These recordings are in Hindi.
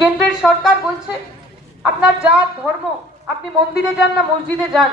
কেন্দ্রের সরকার বলছে আপনার জাত ধর্ম, আপনি মন্দিরে যান না মসজিদে যান,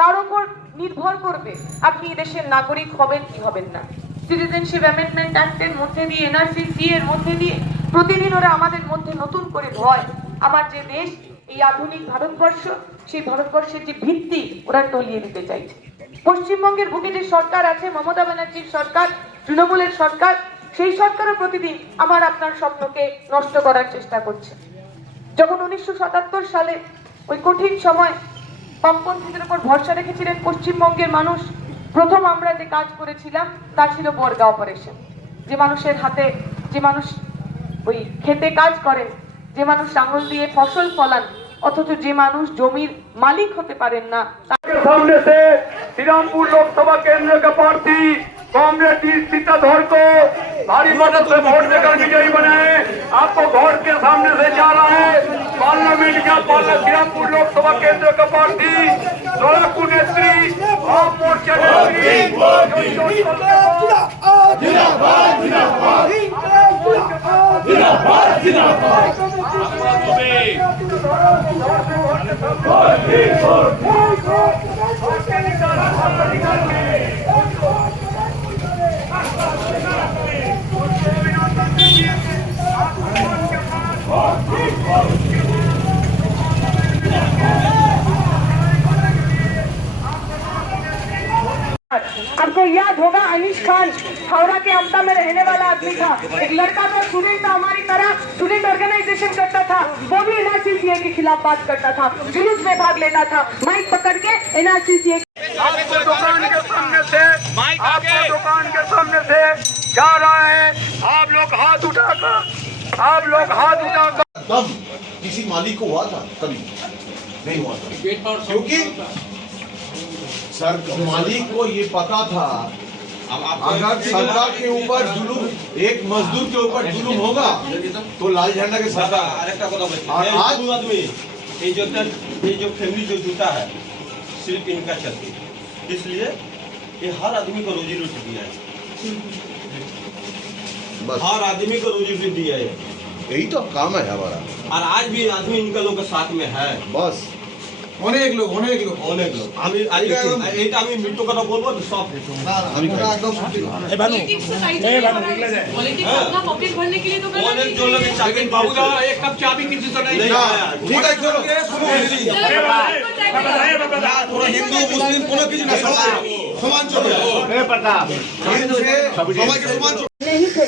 তার উপর নির্ভর করবে আপনি এই দেশের নাগরিক হবেন কি হবেন না। সিটিজেনশিপ অ্যামেন্ডমেন্ট অ্যাক্টের মধ্যে দিয়ে, এনআরসি এর মধ্যে দিয়ে প্রতিদিন ওরা আমাদের মধ্যে নতুন করে ভয়, আমার যে দেশ, এই আধুনিক ভারতবর্ষ, সেই ভারতবর্ষের যে ভিত্তি ওরা টলিয়ে দিতে চাইছে। পশ্চিমবঙ্গের বুকে যে সরকার আছে, মমতা ব্যানার্জির সরকার, তৃণমূলের সরকার, সেই সরকারও প্রতিদিন আমার আপনার স্বপ্নকে নষ্ট করার চেষ্টা করছে। যখন 1977 সালে ওই কঠিন সময় বামপন্থীদের উপর ভরসা রেখেছিলেন পশ্চিমবঙ্গের মানুষ, প্রথম আমরা যে কাজ করেছিলাম তা ছিল বর্গা অপারেশন। যে মানুষের হাতে, যে মানুষ ওই খেতে কাজ করেন, যে মানুষ আঙুল দিয়ে ফসল ফলান, অথচ যে মানুষ জমির মালিক হতে পারেন না, सामने से श्रीरामपुर लोकसभा केंद्र के प्रार्थी कांग्रेस सीताधर को भारी मदद से वोट देकर विजयी बनाए। आपको घर के सामने से जा रहा है पार्लियामेंट का श्रीरामपुर लोकसभा केंद्र का प्रार्थी लड़ाकू नेत्री आप मोर्चा आपको याद होगा अनीश खान हावड़ा के अमता में रहने वाला आदमी था, एक लड़का था, स्टूडेंट था, हमारी तरह स्टूडेंट ऑर्गेनाइजेशन करता था, वो भी एनआरसीसीए के खिलाफ बात करता था, जुलूस में भाग लेता था, माइक पकड़ के एनआरसीसीए आपको दुकान के सामने से जा रहा है। आप लोग हाथ उठाकर तब किसी मालिक को हुआ था, तभी नहीं हुआ था, क्योंकि सर मालिक को ये पता था अगर सरकार के ऊपर जुलूम, एक मजदूर के ऊपर जुलूम होगा तो लाल झंडा के साथ। और आज ये जो फैमिली जो जुटा है सिर्फ इनका चलती, इसलिए ये हर आदमी को रोजी रोटी दिया है, हर आदमी को रोजी रोटी दिया है, यही तो काम है हमारा। और आज भी आदमी इनका लोग के साथ में है। बस অনেক লোক আমি এইটা আমি মৃত্যু কথা বলবো সব আমি অনেক জন লোক চাকরি বাবুদা এক কাপ চা भी किसी से नहीं ঠিক আছে চলো পুরো হিন্দু মুসলিম কোনো কিছু না সমান চলো এ प्रताप সবাইকে সমান नहीं थे।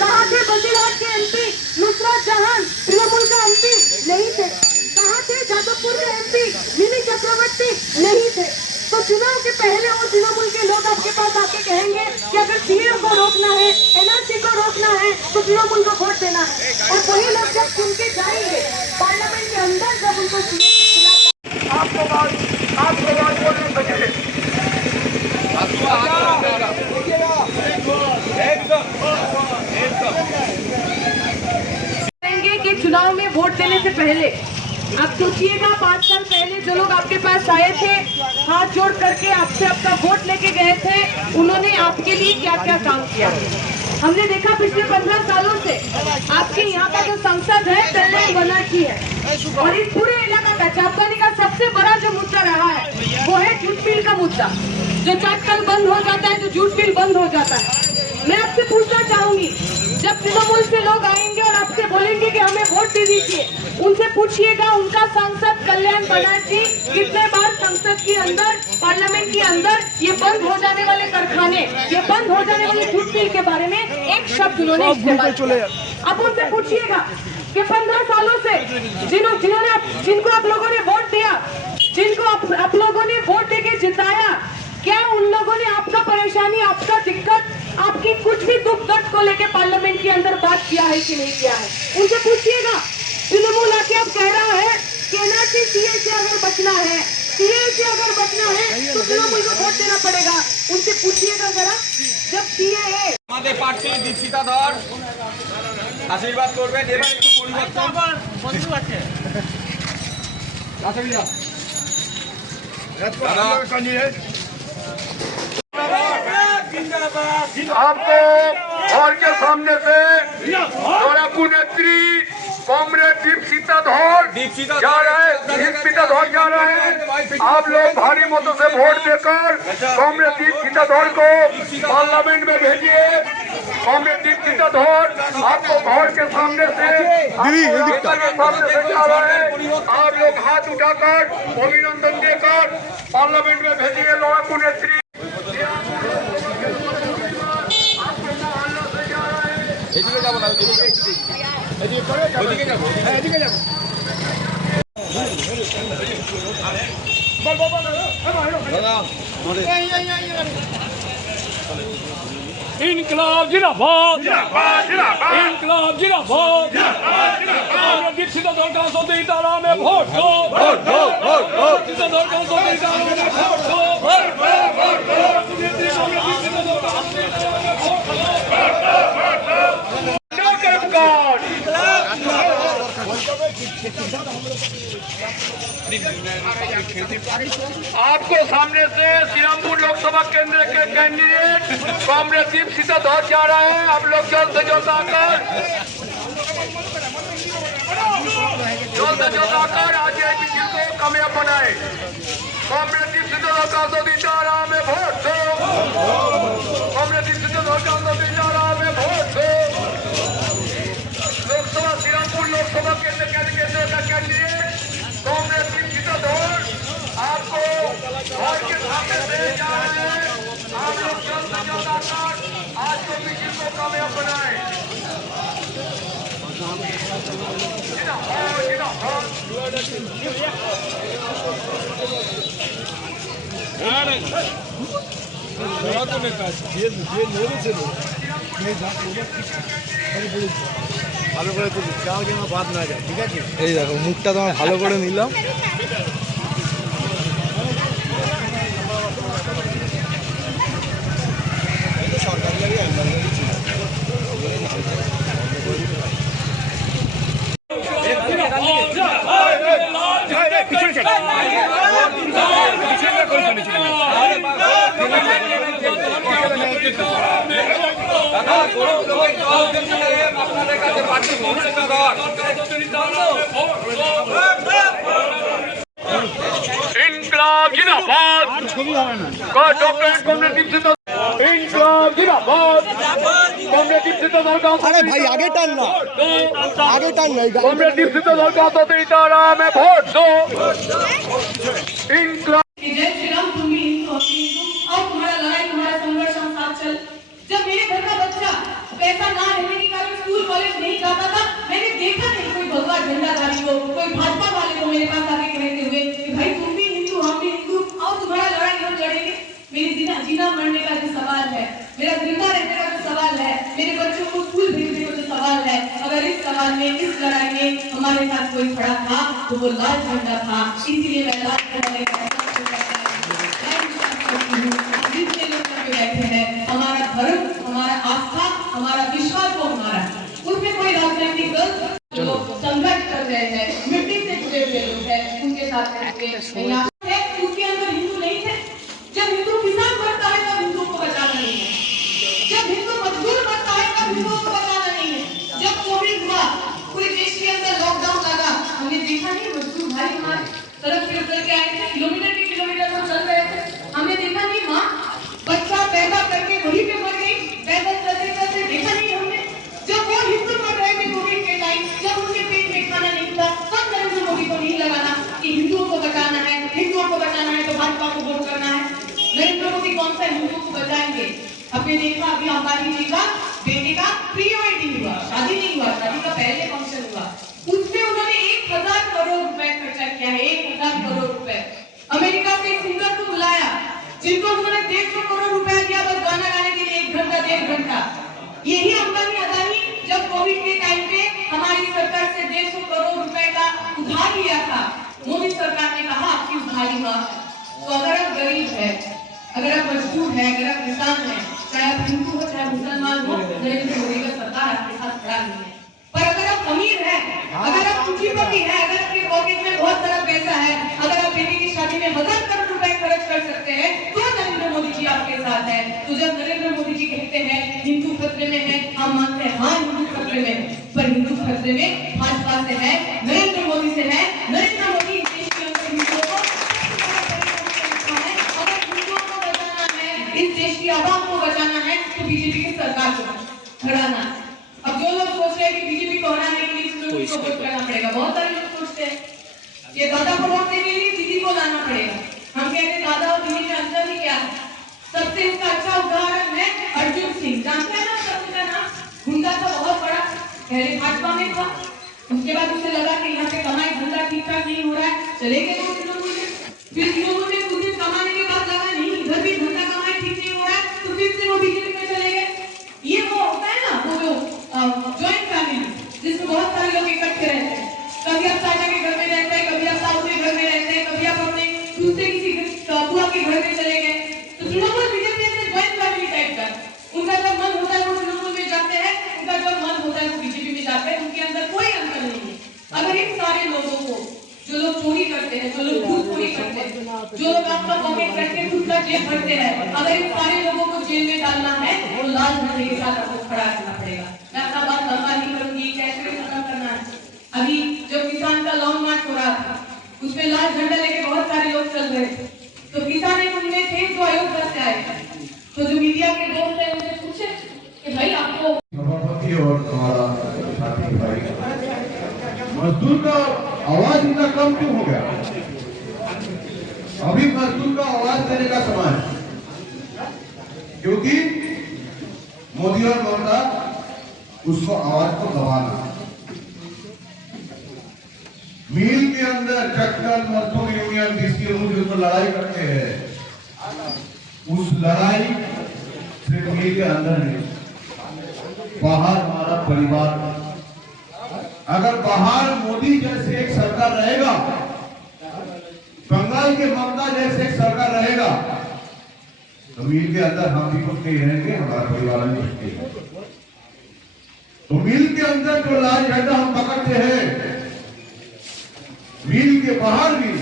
कहाँ थे बद्रीनाथ के एमपी नुसरत जहां, तृणमूल का एमपी नहीं थे। कहाँ थे जादवपुर के एमपी मिनी चक्रवर्ती, नहीं थे। तो चुनाव के पहले वो तृणमूल के लोग आपके पास आके कहेंगे कि अगर सीएम को रोकना है, एनआरसी को रोकना है, तो तृणमूल को वोट देना है। और वही लोग जब सुन के जाएंगे पार्लियामेंट के अंदर, जब उनको सीएम के खिलाफ आपको बात बोलने सके कहेंगे कि चुनाव में वोट देने से पहले आप सोचिएगा 5 साल पहले जो लोग आपके पास आए थे, हाथ जोड़ करके आपसे आपका वोट लेके गए थे, उन्होंने आपके लिए क्या क्या काम किया। हमने देखा पिछले 15 सालों से आपके यहाँ का जो संसद है कल्याण बनर्जी है, और इस पूरे इलाका का चापकानी का सबसे बड़ा जो मुद्दा रहा है वो है जूट मिल का मुद्दा। जो चाटकल बंद हो जाता है, जो जूट मिल बंद हो जाता है। मैं आपसे पूछना चाहूंगी, जब तृणमूल से लोग आएंगे और आपसे बोलेंगे कि हमें वोट दे दीजिए, उनसे पूछिएगा उनका सांसद कल्याण बनर्जी कितने बार संसद के अंदर, पार्लियामेंट के अंदर ये बंद हो जाने वाले कारखाने, ये बंद हो जाने वाले जूट मिल के बारे में एक शब्द उन्होंने इस्तेमाल किया। अब उनसे पूछिएगा कि 15 सालों से जिनको आप लोगों ने वोट दिया, जिनको आप लोगों ने वोट देके जिताया, क्या उन लोगों ने आपका परेशानी, आपका दिक्कत, आपकी कुछ भी दुख दर्द को लेके पार्लियामेंट के अंदर बात किया है कि नहीं किया है? उनसे पूछिएगा। तृणमूल आके आप कह रहा है कि एनआरसी सीए से अगर बचना है, तो तृणमूल को वोट देना पड़ेगा। उनसे पूछिएगा जरा, जब सीए আমাদের প্রার্থী দীক্ষিতাধর আশীর্বাদ করবেন। এবার একটু পরিবর্তন आपको घर के सामने से लड़ाकू नेत्री कॉमरेड दीप सीताधर जा रहे हैं, दीप सीताधर जा रहे हैं। आप लोग भारी मतों से वोट देकर कॉमरेड दीप सीताधर को पार्लियामेंट में भेजिए। कॉमरेड दीप सीताधर आपको घर के सामने से जा रहे हैं। आप लोग हाथ उठाकर अभिनंदन देकर पार्लियामेंट में भेजिए लड़ाकू नेत्री। इनकलाब जिंदाबाद, इनकलाब जिंदाबाद, दीप सीताधर का सीताराम में वोट दो, सीताधर का सीताराम में वोट दो, आपको सामने से श्रीरामपुर लोकसभा केंद्र के कैंडिडेट कॉमरेड दीप सीताधर जा रहे हैं। आप लोग जल्द से जल्द आकर आज ये मिशन को कामयाब बनाए। कॉमरेड दीप सीताधर का सीताराम में वोट दो, कॉमरेड दीप सीताधर का सीताराम में वोट दो। लोकसभा श्रीरामपुर लोकसभा केंद्र का कैंडिडेट कॉमरेड दीप सीताधर आपको घर के सामने से जा रहे हैं। आप लोग जल्द से जल्द आकर आज को मिशन को कामयाब बनाए। ভালো করে তুলি, কাউ যেন বাদ না যায়, ঠিক আছে? এই দেখো মুখটা তোমার ভালো করে নিলাম। इनकलाब जिंदाबाद, डॉक्टर कॉमरेड दीप सीताधर। इनकलाब जिंदाबाद, कॉमरेड दीप सीताधर का আরে ভাই আগে টান না, আগে টান না। कॉमरेड दीप सीताधर का सीताराम में वोट दो। इनकलाब जय श्री राम, तुम भी हिंदू हो, और तुम्हारा लड़ाई तुम्हारा संघर्ष हम साथ चल। जब मेरे घर का बच्चा पैसा ना रहने के कारण स्कूल कॉलेज नहीं जाता था, मैंने देखा नहीं कोई भगवा झंडाधारी को, कोई भाजपा वाले को मेरे पास आके कहते हुए कि भाई तुम भी हिंदू हम भी हिंदू, और तुम्हारा लड़ाई हम लड़ेंगे। मेरी जीना मरने का जो सवाल है, मेरा जिंदा रहने का जो सवाल है, मेरे बच्चों को स्कूल भेजने का जो सवाल है, अगर इस सवाल में इस लड़ाई में हमारे साथ कोई खड़ा था तो वो लाल झंडा था। इसलिए मैं लाल झंडा लेकर जितने लोग बैठे हैं, हमारा धर्म, हमारा आस्था, हमारा विश्वास को हमारा, उसमें कोई राजनीतिक दल जो संघर्ष कर रहे हैं, मिट्टी से जुड़े हुए लोग हैं, उनके साथ उसके अंदर हिंदू नहीं थे। जब हिंदू किसान मरता है तब हिंदुओं को बचाना नहीं है, जब हिंदू मजदूर मरता है तब हिंदुओं को बचाना नहीं है। जब कोविड हुआ, पूरे देश के अंदर लॉकडाउन लगा, हमने देखा नहीं मजदूर भाई हमारे सड़क पे उतर के आए थे, किलोमीटर के किलोमीटर हम चल रहे थे, हमने देखा नहीं माँ बच्चा पैदा करके वहीं पे मर गई, पैदल चलते चलते देखा नहीं हमने। जब वो हिंदू मर रहे थे कोविड के टाइम, जब उनके पेट में खाना नहीं था, तब नरेंद्र मोदी को नहीं लगाना कि हिंदुओं को बचाना है, हिंदुओं को बचाना है तो भाजपा को वोट करना है। नरेंद्र मोदी कौन सा हिंदुओं को बचाएंगे? आपने देखा अभी अंबानी जी का बेटे का प्री वेडिंग हुआ, शादी नहीं हुआ, शादी का पहले फंक्शन हुआ, उसमें उन्होंने 1000 करोड़ रुपए खर्चा किया है, 1000 करोड़ रुपए। अमेरिका से एक सिंगर को बुलाया जिनको उन्होंने 150 करोड़ रुपए दिया बस गाना गाने के लिए, 1 घंटा 1.5 घंटा। यही अंबानी अदानी जब कोविड के टाइम पे हमारी सरकार से 150 करोड़ रुपए का उधार लिया था, मोदी सरकार ने कहा आपकी उधारी माफ। तो अगर आप गरीब है, अगर आप मजदूर है, अगर आप किसान है, चाहे आप हिंदू हो चाहे मुसलमान हो, नरेंद्र मोदी का सरकार आपके साथ खड़ा नहीं है। पर अगर आप अमीर है, अगर आप पूंजीपति है, अगर आपके पॉकेट में बहुत सारा पैसा है, अगर आप बेटी की शादी में 1000 करोड़ रुपए खर्च कर सकते हैं, तो नरेंद्र मोदी आपके साथ है। तो जब नरेंद्र मोदी जी कहते हैं हिंदू खतरे में है, हम मानते हैं हाँ हिंदू खतरे खतरे में, पर हिंदू खतरे में भाजपा से है, नरेंद्र मोदी से है। नरेंद्र मोदी देश के अंदर हिंदुओं को है। अगर हिंदुओं को बचाना है, इस देश की आवाम को बचाना है, तो बीजेपी की सरकार को हराना। अब जो लोग सोच रहे हैं कि बीजेपी को हराने के लिए वोट करना पड़ेगा, बहुत सारे लोग सोचते हैं ये दादा को वोट देने के लिए दीदी को लाना पड़ेगा। हम कहते हैं दादा और दीदी में अंतर ही क्या है? सबसे इसका अच्छा उदाहरण है अर्जुन सिंह। जानते हैं ना सबसे का नाम? गुंडा था बहुत बड़ा, पहले भाजपा में था, उसके बाद उसे लगा कि यहाँ पे कमाई धंधा ठीक ठाक नहीं हो रहा है, चले गए लोग तृणमूल में। फिर तृणमूल में कुछ दिन कमाने के बाद लगा नहीं इधर भी धंधा कमाई ठीक नहीं हो रहा है, तो फिर से वो बीजेपी में चले गए। ये वो होता है ना वो जो ज्वाइंट फैमिली जिसमें बहुत सारे लोग इकट्ठे रहते हैं। कभी आप साजा के घर में रहते हैं, कभी आप साउथ के घर में रहते हैं, कभी आप अपने दूसरे किसी बुआ के घर में चले गए। तो तृणमूल बीजेपी से ज्वाइंट फैमिली टाइप का, उनका जब मन होता है वो तृणमूल में जाते हैं, उनका जब मन होता है वो बीजेपी में जाते हैं, उनके अंदर कोई अंतर नहीं है। अगर इन सारे लोगों को, जो लोग चोरी करते हैं, जो लोग घूसखोरी करते हैं, जो लोग आपका पॉकेट करके खुद का जेब भरते हैं, अगर इन सारे लोगों को जेल में डालना है तो लाल झंडे के साथ आपको खड़ा करना पड़ेगा। मैं अपना बात लंबा नहीं करूंगी, कैसे खत्म करना है। अभी जब किसान का लॉन्ग मार्च हो रहा था, उसमें लाल झंडा लेके बहुत सारे लोग चल रहे थे, तो किसान एक उनमें थे जो अयोध्या से आए थे। तो जो मीडिया के दोस्त हैं उनसे पूछे कि भाई आपको सभापति और हमारा साथी भाई, मजदूर का आवाज इतना कम क्यों हो गया? अभी मजदूर का आवाज देने का समय है, क्योंकि मोदी और ममता उसको आवाज को दबाना। मिल के अंदर चक्कर मजदूर यूनियन जिसकी जो लड़ाई करते हैं, उस लड़ाई सिर्फ मिल के अंदर नहीं, बाहर हमारा परिवार। अगर बाहर मोदी जैसे एक सरकार रहेगा, बंगाल के ममता जैसे एक सरकार रहेगा, तो मिल के अंदर हम भी कुछ नहीं रहेंगे, हमारा परिवार भी कुछ नहीं रहेगा। तो मिल के अंदर जो लाल झंडा हम पकड़ते हैं, मिल के बाहर भी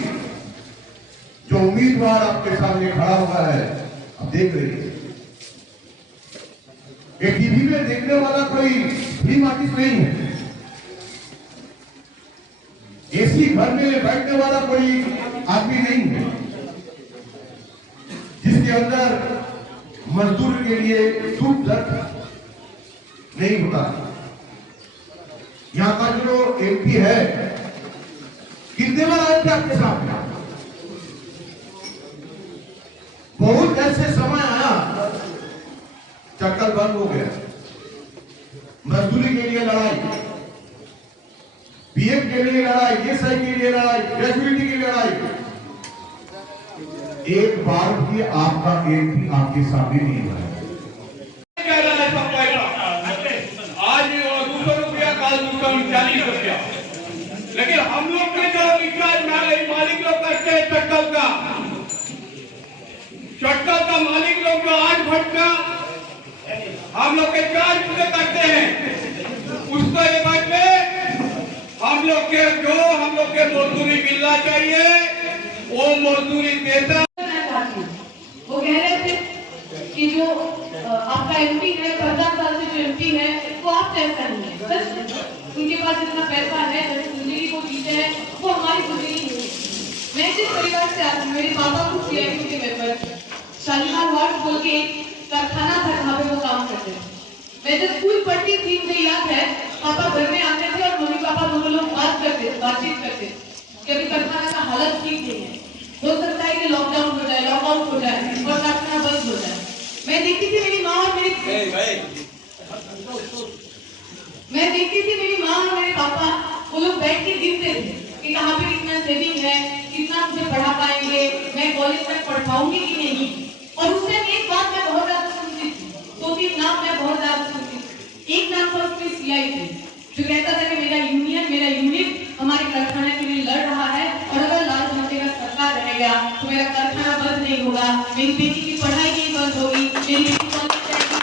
जो उम्मीदवार आपके सामने खड़ा हुआ है, आप देख रहे हैं, ये टीवी में देखने वाला कोई फिल्म आर्टिस्ट नहीं है, एसी घर में बैठने वाला कोई आदमी नहीं है, जिसके अंदर मजदूर के लिए दुख दर्द नहीं होता। यहाँ का जो एमपी है, कितने बार आए थे आपके सामने? बहुत ऐसे समय आया, चक्कर बंद हो गया। मजदूरी के लिए लड़ाई, पीएफ के लिए लड़ाई, एसआई के लिए लड़ाई, ग्रेजुएटी की लड़ाई, एक बार भी आपका एमपी आपके सामने नहीं आया। आज ₹200, काल ₹240, लेकिन हम लोग के जो रिचार्ज मालिक लोग करते हैं चक्कर का मालिक लोग जो 8 भट्टा हम लोग के चार्ज पूरे करते हैं, उसको ये बात में हम लोग के मजदूरी मिलना चाहिए, वो मजदूरी देता। वो कह रहे थे कि जो आपका एमपी है, 15 साल से जो एमपी है, वो आप जैसा नहीं है। बस उनके पास जितना पैसा है, जिंदगी को जीते हैं, वो हमारी जिंदगी नहीं है। मैं जिस परिवार से आती हूँ, मेरे पापा खुद सीआईटी के मेंबर, शालीमार वार्ड बोल के एक कारखाना था जहाँ पे वो काम करते थे। मैं जब स्कूल पढ़ती थी, मुझे याद है पापा घर में आते थे और मम्मी पापा दोनों लोग बातचीत करते कि अभी कारखाना का हालत ठीक नहीं है, हो सकता है कि लॉकडाउन हो जाए, लॉकआउट हो जाए और कारखाना बंद हो जाए। मैं देखती थी मेरी माँ और मेरे पापा, वो लोग बैठ के गिनते थे कि कहाँ पे कितना सेविंग है, कितना मुझे पढ़ा पाएंगे, मैं कॉलेज तक पढ़ पाऊंगी कि नहीं। और उससे एक बात मैं बहुत ज्यादा सुनती थी, 2-3 नाम मैं बहुत ज्यादा सुनती थी। एक नाम था उसमें सीआईटी, जो कहता था कि मेरा यूनिट हमारे कारखाने के लिए लड़ रहा है, और अगर लाल झंडे का सरकार रहेगा तो मेरा कारखाना बंद नहीं होगा, मेरी बेटी की पढ़ाई नहीं बंद होगी, मेरी बेटी कॉलेज जाएगी।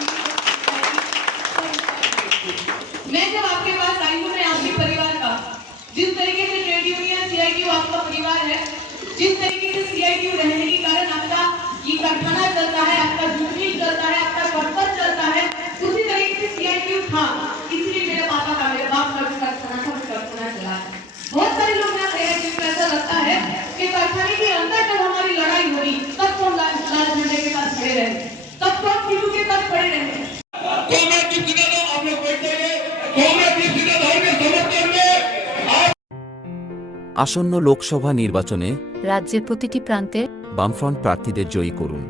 मैं जब आपके पास आई हूँ, मैं आपके परिवार का, जिस तरीके से ट्रेड यूनियन सीआईटीयू आपका परिवार है, जिस तरीके से सीआईटीयू रहने के कारण आपका ये कारखाना चलता है, आपका जूट मिल चलता है, आपका वर्कर चलता है, उसी तरीके से सीआईटीयू था। इसलिए मेरे पास আসন্ন লোকসভা নির্বাচনে রাজ্যের প্রতিটি প্রান্তে বামফ্রন্ট প্রার্থীদের জয়ী করুন।